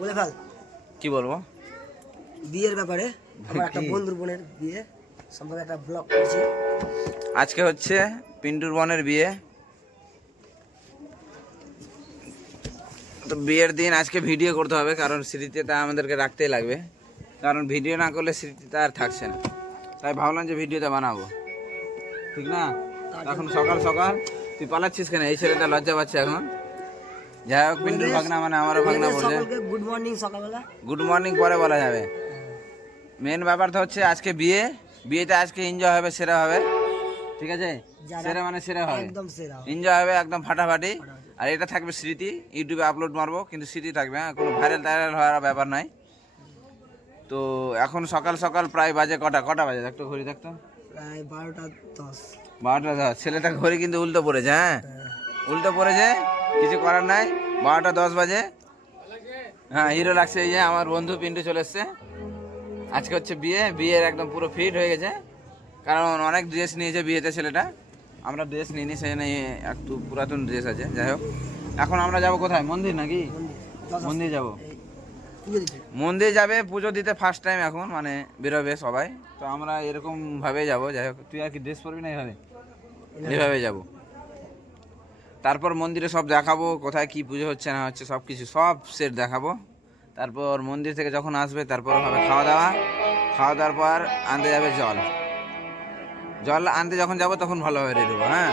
বলে ফেল। কি বলবো? বিয়ের ব্যাপারে, আমার একটা বন্ধুর বোনের বিয়ে সম্পর্কে একটা ব্লগ করছি। আজকে হচ্ছে পিন্টুর বোনের বিয়ে। তো বিয়ের দিন আজকে ভিডিও করতে হবে, কারণ স্মৃতিটা আমাদেরকে রাখতেই লাগবে, কারণ ভিডিও না করলে স্মৃতিটা আর থাকছে না। তাই ভাবলাম যে ভিডিওটা বানাবো, ঠিক না? এখন সকাল সকাল তুই পালাচ্ছিস কেন? এই ছেলেটা লজ্জা পাচ্ছে এখন। যাই হোক, পিন্টুর ভাগনা মানে আমারও ভাগনা বলছে। গুড মর্নিং সকালবেলা। গুড মর্নিং পরে বলা যাবে। মেন ব্যাপারটা হচ্ছে আজকে বিয়ে, বিয়েতে আজকে এনজয় হবে, সেরা হবে, ঠিক আছে? সেরা মানে সেরা হবে, একদম সেরা এনজয় হবে, একদম ফাটাফাটি। আর এটা থাকবে স্মৃতি, ইউটিউবে আপলোড মারবো, কিন্তু স্মৃতি থাকবে, হ্যাঁ, কোনো ভাইরাল টাইরাল হওয়ার ব্যাপার নাই। তো এখন সকাল সকাল প্রায় বাজে কটা বাজে দেখতো, ঘড়ি দেখতো, প্রায় 12:10। 12:10। ছেলেটা ঘড়ি কিন্তু উল্টো পড়েছে, হ্যাঁ উল্টো পড়েছে, কিছু করার নাই। 12:10 বাজে। হ্যাঁ, হিরো লাগছে। এই যে আমার বন্ধু পিন্টু চলে এসছে। আজকে হচ্ছে বিয়ে, বিয়ের একদম পুরো ফিট হয়ে গেছে, কারণ অনেক ড্রেস নিয়েছে বিয়েতে ছেলেটা। আমরা ড্রেস নিইনি, সেজন্য একটু পুরাতন ড্রেস আছে। যাই হোক, এখন আমরা যাব কোথায়? মন্দির নাকি? মন্দির যাব, মন্দির যাবে পুজো দিতে ফার্স্ট টাইম এখন, মানে বেরোবে সবাই, তো আমরা এরকম ভাবে যাব। যাই হোক, তুই আর কি ড্রেস পরবি না? এভাবে যাব। তারপর মন্দিরে সব দেখাবো, কোথায় কি পুজো হচ্ছে না হচ্ছে, সব কিছু সব সেট দেখাবো। তারপর মন্দির থেকে যখন আসবে, তারপর হবে খাওয়া দাওয়া। খাওয়া দাওয়ার পর আনতে যাবে জল আনতে যখন যাব তখন ভালোভাবে রেডি দেবো। হ্যাঁ,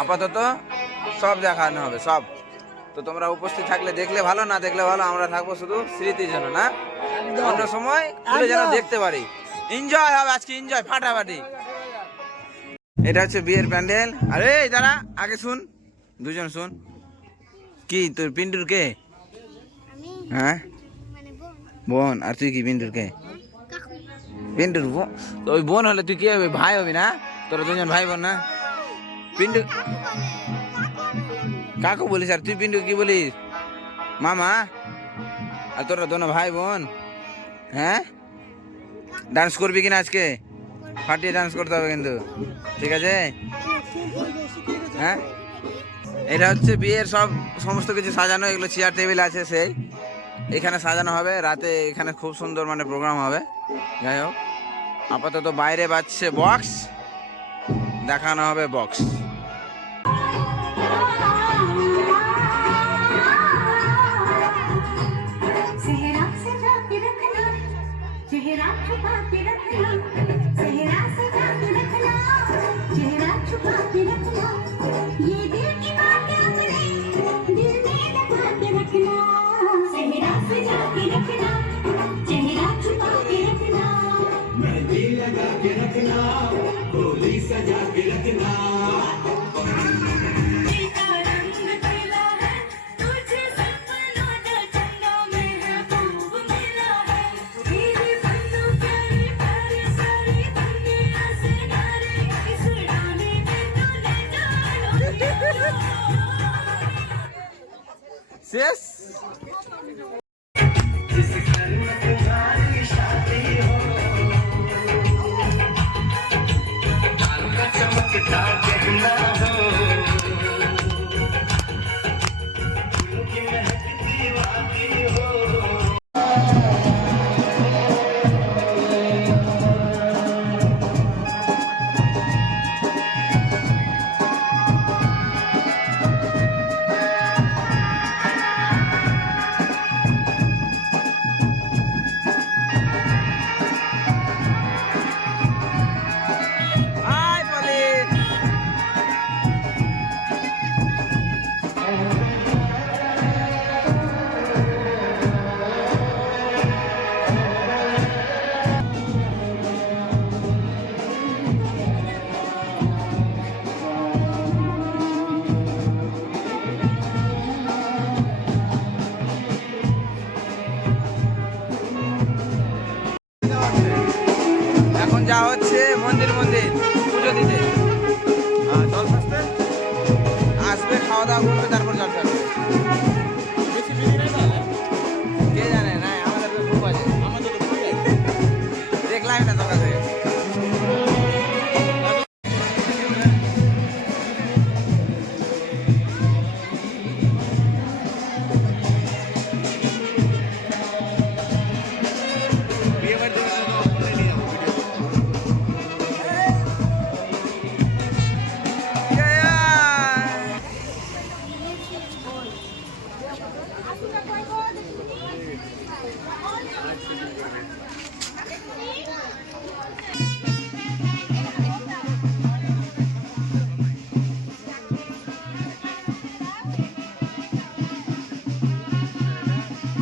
আপাতত সব দেখানো হবে সব। তো তোমরা উপস্থিত থাকলে দেখলে ভালো, না দেখলে ভালো, আমরা থাকবো শুধু স্মৃতির জন্য, না অন্য সময় খুলে যেন দেখতে পারি। এনজয় হবে আজকে, এনজয় ফাটাফাটি। এটা হচ্ছে বিয়ের প্যান্ডেল। আরে দাঁড়া, আগে শুন, দুজন শুন। কি তোর পিন্টুর কে? হ্যাঁ বোন। আর তুই কি পিন্টুর কে? পিন্টুর বোন। তো ওই বোন হলে তুই কি হবে? ভাই হবি না? তোরা দুজন ভাই বোন না? পিন্টু কাকু বলিস, আর তুই পিন্টু কি বলিস? মামা। আর তোরা দোনো ভাই বোন। হ্যাঁ, ডান্স করবি কিনা আজকে? ফাটিয়ে ডান্স করতে হবে কিন্তু, ঠিক আছে? হ্যাঁ, এটা হচ্ছে বিয়ের সমস্ত কিছু সাজানো। এগুলো চেয়ার টেবিল আছে, সেই এখানে সাজানো হবে। রাতে এখানে খুব সুন্দর মানে প্রোগ্রাম হবে। যাই হোক, আপাতত বাইরে বাজছে বক্স, দেখানো হবে বক্স। শেষ। এখন যা হচ্ছে মন্দির পুজো দিতে, জল আসবে, খাওয়া দাওয়া করবে, তারপর জল আসবে। কে জানে, না আমাদের তো খুব আছে, দেখলাম না তোর কাছে।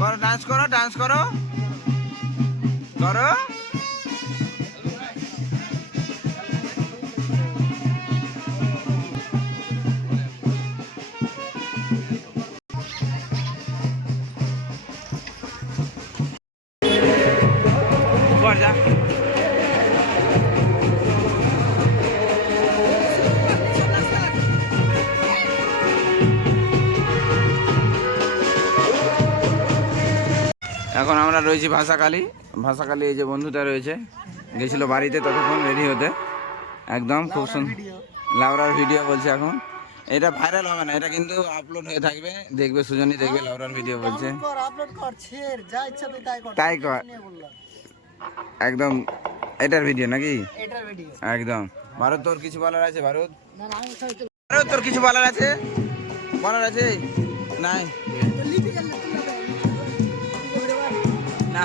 করো, ডান্স করো, ডান্স করো, করো। কর যা। এখন আমরা রয়েছি ভাষাকালী। ভাষাকালী এই যে বন্ধুটা রয়েছে, গেছিল বাড়িতে ততক্ষণ রেডি হতে, একদম খুব সুন্দর লাউরার ভিডিও বলছে। এখন এটা ভাইরাল হবে না, এটা কিন্তু আপলোড হয়ে থাকবে, দেখবে সুজনী, দেখবে লাউরার ভিডিও বলছে। তাই কর একদম, এটার ভিডিও নাকি? একদম। ভারত তোর কিছু বলার আছে? ভারত, ভারত তোর কিছু বলার আছে? বলার আছে? নাই না।